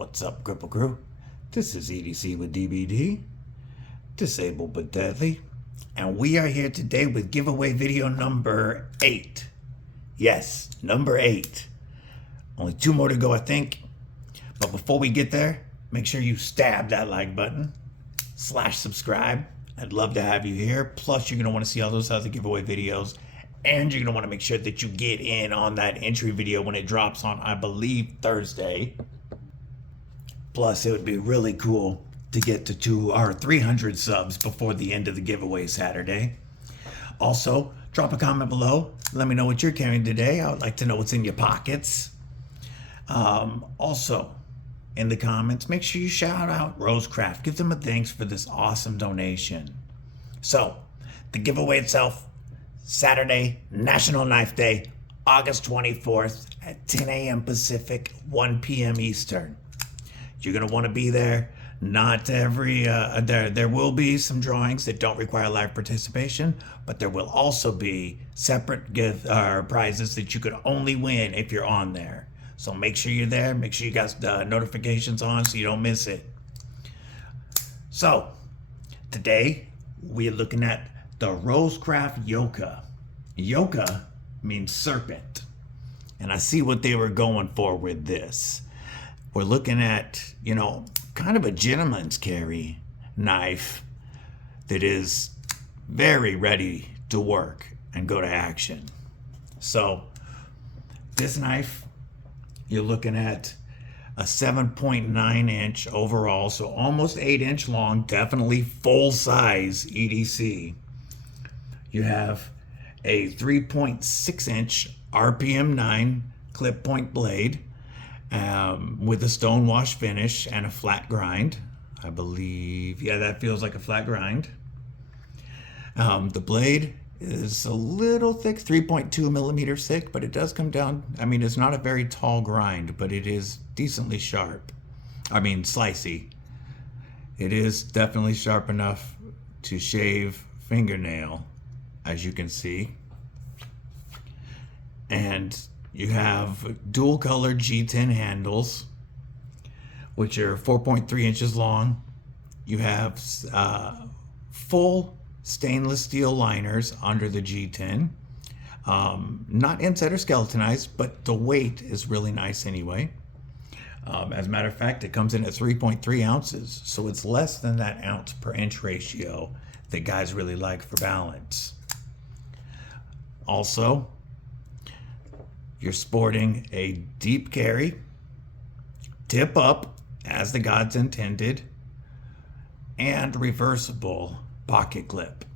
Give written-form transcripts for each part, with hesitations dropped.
What's up, Cripple Crew? This is EDC with DBD, Disabled but Deadly, and we are here today with giveaway video number 8. Yes, number 8. Only 2 more to go, I think. But before we get there, make sure you stab that like button, /subscribe. I'd love to have you here. Plus, you're going to want to see all those other giveaway videos. And you're going to want to make sure that you get in on that entry video when it drops on, I believe, Thursday. Plus, it would be really cool to get to 200 or 300 subs before the end of the giveaway Saturday. Also, drop a comment below. Let me know what you're carrying today. I would like to know what's in your pockets. Also, in the comments, make sure you shout out Rosecraft. Give them a thanks for this awesome donation. So, the giveaway itself, Saturday, National Knife Day, August 24th at 10 a.m. Pacific, 1 p.m. Eastern. You're going to want to be there. Not every, there will be some drawings that don't require live participation, but there will also be separate prizes that you could only win if you're on there. So make sure you're there. Make sure you got notifications on so you don't miss it. So today we're looking at the Rosecraft Joka. Joka means serpent. And I see what they were going for with this. We're looking at, kind of a gentleman's carry knife that is very ready to work and go to action. So this knife, you're looking at a 7.9 inch overall, so almost 8 inch long, definitely full size EDC. You have a 3.6 inch RPM 9 clip point blade with a stone wash finish and a flat grind. I believe, yeah, that feels like a flat grind. The blade is a little thick, 3.2 millimeters thick, but it does come down. I mean, it's not a very tall grind, but it is decently sharp. I mean, slicey. It is definitely sharp enough to shave fingernail, as you can see. And you have dual color G10 handles, which are 4.3 inches long. You have full stainless steel liners under the G10. Not inside or skeletonized, but the weight is really nice anyway. As a matter of fact, it comes in at 3.3 ounces, so it's less than that ounce per inch ratio that guys really like for balance. Also, you're sporting a deep carry, tip up as the gods intended, and reversible pocket clip.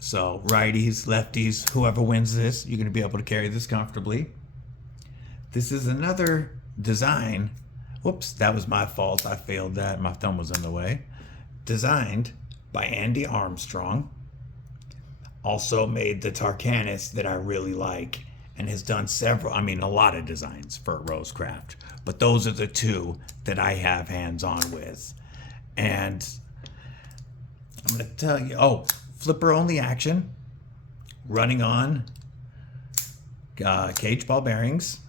So righties, lefties, whoever wins this, you're going to be able to carry this comfortably. This is another design. Whoops, that was my fault. I failed that. My thumb was in the way. Designed by Andy Armstrong. Also made the Tarkanis that I really like, and has done a lot of designs for Rosecraft, but those are the 2 that I have hands-on with. And I'm going to tell you, flipper only action, running on cage ball bearings.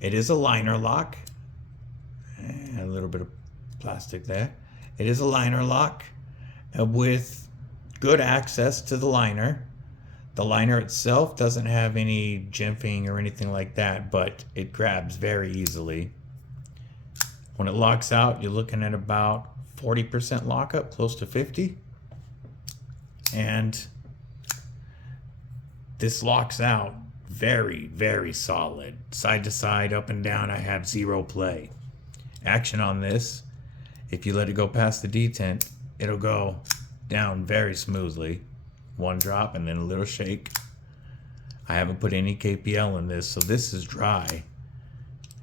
It is a liner lock, and a little bit of plastic there. It is a liner lock with good access to the liner. The liner itself doesn't have any jimping or anything like that, but it grabs very easily. When it locks out, you're looking at about 40% lockup, close to 50. And this locks out very, very solid. Side to side, up and down, I have 0 play. Action on this, if you let it go past the detent, it'll go down very smoothly. 1 drop and then a little shake. I haven't put any KPL in this, so this is dry.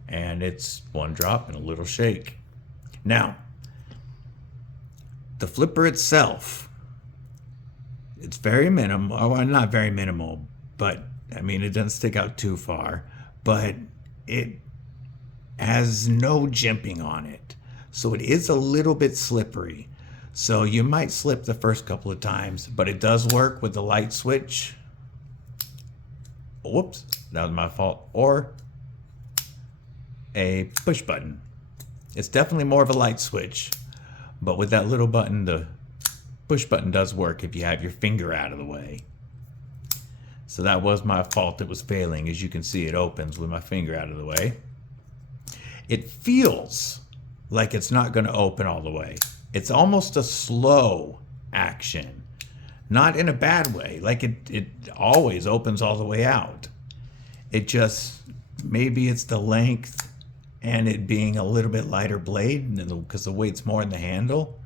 And it's 1 drop and a little shake. Now, the flipper itself, it's very minimal. Well, not very minimal, but I mean, it doesn't stick out too far. But it has no jimping on it. So it is a little bit slippery. So you might slip the first couple of times, but it does work with the light switch. Whoops, that was my fault. Or a push button. It's definitely more of a light switch, but with that little button, the push button does work if you have your finger out of the way. So that was my fault. It was failing. As you can see, it opens with my finger out of the way. It feels like it's not going to open all the way. It's almost a slow action, not in a bad way. Like it always opens all the way out. It just, maybe it's the length and it being a little bit lighter blade because the weight's more in the handle.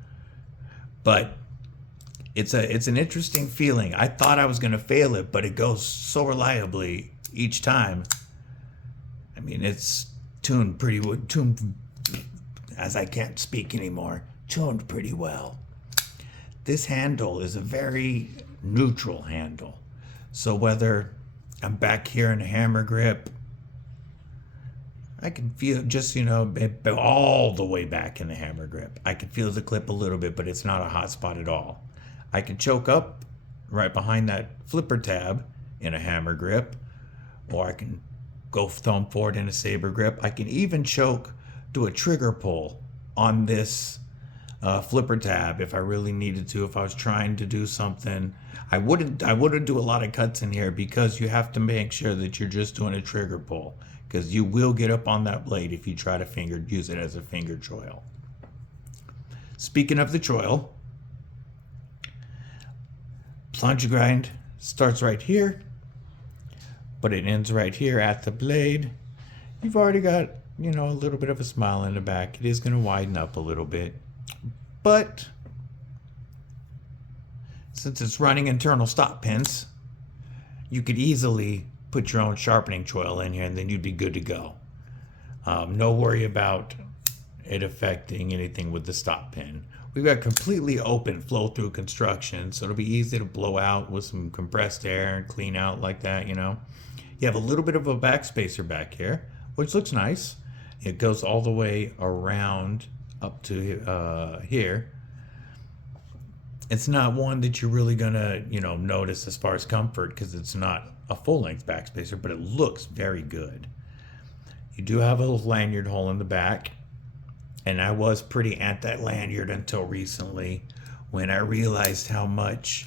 But it's an interesting feeling. I thought I was going to fail it, but it goes so reliably each time. I mean, it's tuned, as I can't speak anymore, tuned pretty well. This handle is a very neutral handle. So whether I'm back here in a hammer grip, I can feel just, all the way back in the hammer grip. I can feel the clip a little bit, but it's not a hot spot at all. I can choke up right behind that flipper tab in a hammer grip, or I can go thumb forward in a saber grip. I can even do a trigger pull on this flipper tab if I really needed to. If I was trying to do something, I wouldn't do a lot of cuts in here because you have to make sure that you're just doing a trigger pull, because you will get up on that blade if you try to use it as a finger choil. Speaking of the choil, plunge grind starts right here, but it ends right here at the blade. You've already got, a little bit of a smile in the back. It is going to widen up a little bit, but since it's running internal stop pins, you could easily put your own sharpening choil in here and then you'd be good to go. No worry about it affecting anything with the stop pin. We've got completely open flow through construction, so it'll be easy to blow out with some compressed air and clean out like that, You have a little bit of a backspacer back here, which looks nice. It goes all the way around up to here. It's not one that you're really gonna, notice as far as comfort, because it's not a full-length backspacer, but it looks very good. You do have a lanyard hole in the back, and I was pretty anti-lanyard until recently when I realized how much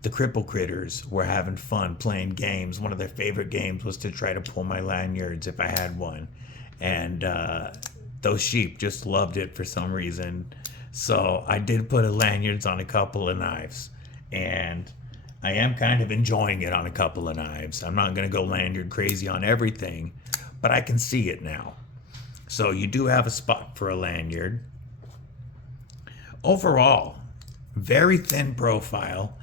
the cripple critters were having fun playing games. One of their favorite games was to try to pull my lanyards if I had one, and those sheep just loved it for some reason. So I did put lanyards on a couple of knives, and I am kind of enjoying it on a couple of knives. I'm not going to go lanyard crazy on everything, but I can see it now. So you do have a spot for a lanyard. Overall, very thin profile,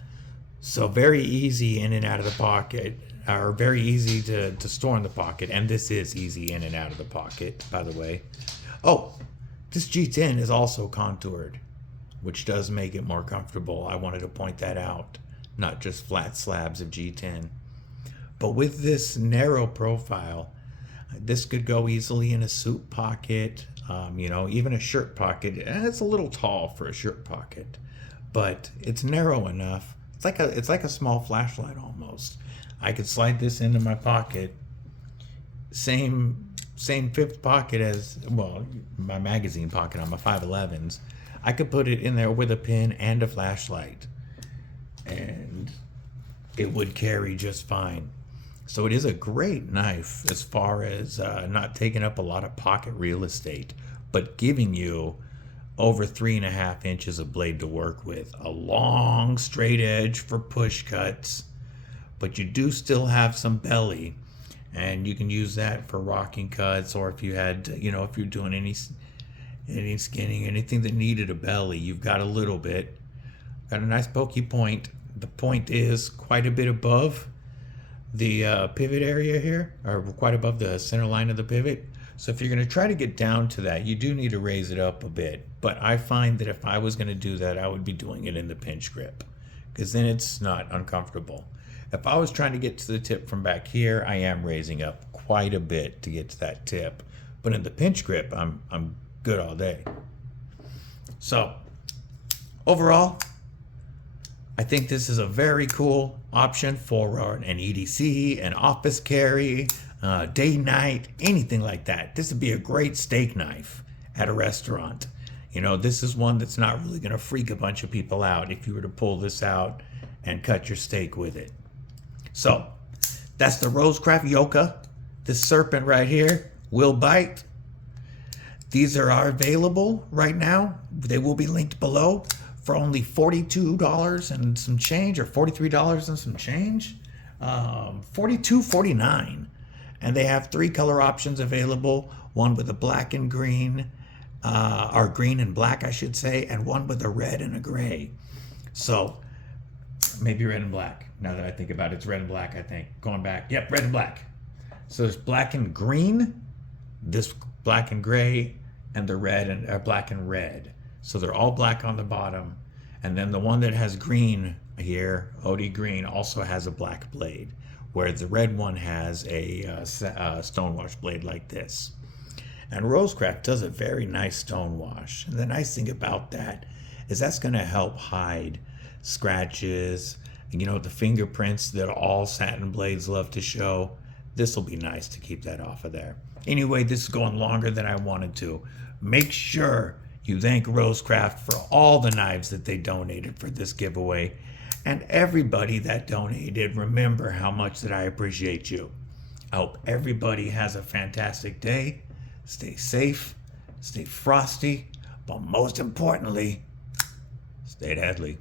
so very easy in and out of the pocket, or very easy to store in the pocket. And this is easy in and out of the pocket, by the way. Oh, this G10 is also contoured, which does make it more comfortable. I wanted to point that out. Not just flat slabs of G10. But with this narrow profile, this could go easily in a suit pocket, even a shirt pocket. And it's a little tall for a shirt pocket, but it's narrow enough. It's like a small flashlight almost. I could slide this into my pocket. Same fifth pocket as, my magazine pocket on my 511s. I could put it in there with a pin and a flashlight, and it would carry just fine. So it is a great knife as far as not taking up a lot of pocket real estate, but giving you over 3.5 inches of blade to work with. A long straight edge for push cuts, but you do still have some belly, and you can use that for rocking cuts, or if you had, if you're doing any skinning, anything that needed a belly, you've got a little bit. Got a nice pokey point. The point is quite a bit above the pivot area here, or quite above the center line of the pivot. So if you're going to try to get down to that, you do need to raise it up a bit. But I find that if I was going to do that, I would be doing it in the pinch grip, because then it's not uncomfortable. If I was trying to get to the tip from back here, I am raising up quite a bit to get to that tip. But in the pinch grip, I'm good all day. So overall, I think this is a very cool option for an EDC, an office carry, day, night, anything like that. This would be a great steak knife. at a restaurant. You know, this is one that's not really going to freak a bunch of people out if you were to pull this out and cut your steak with it. So that's the RoseCraft Joka. This Serpent right here will bite. These are available right now. They will be linked below for only $42 and some change, or $43 and some change. $42.49. And they have 3 color options available. One with a black and green, or green and black, I should say, and one with a red and a gray. So maybe red and black. Now that I think about it, it's red and black, I think. Going back, yep, red and black. So there's black and green, this black and gray, and the red and black and red. So they're all black on the bottom. And then the one that has green here, OD green, also has a black blade, whereas the red one has a stonewash blade like this. And RoseCraft does a very nice stonewash. And the nice thing about that is that's going to help hide scratches, you know, the fingerprints that all satin blades love to show. This will be nice to keep that off of there. Anyway, this is going longer than I wanted to. Make sure you thank RoseCraft for all the knives that they donated for this giveaway. And everybody that donated, remember how much that I appreciate you. I hope everybody has a fantastic day. Stay safe, stay frosty, but most importantly, stay deadly.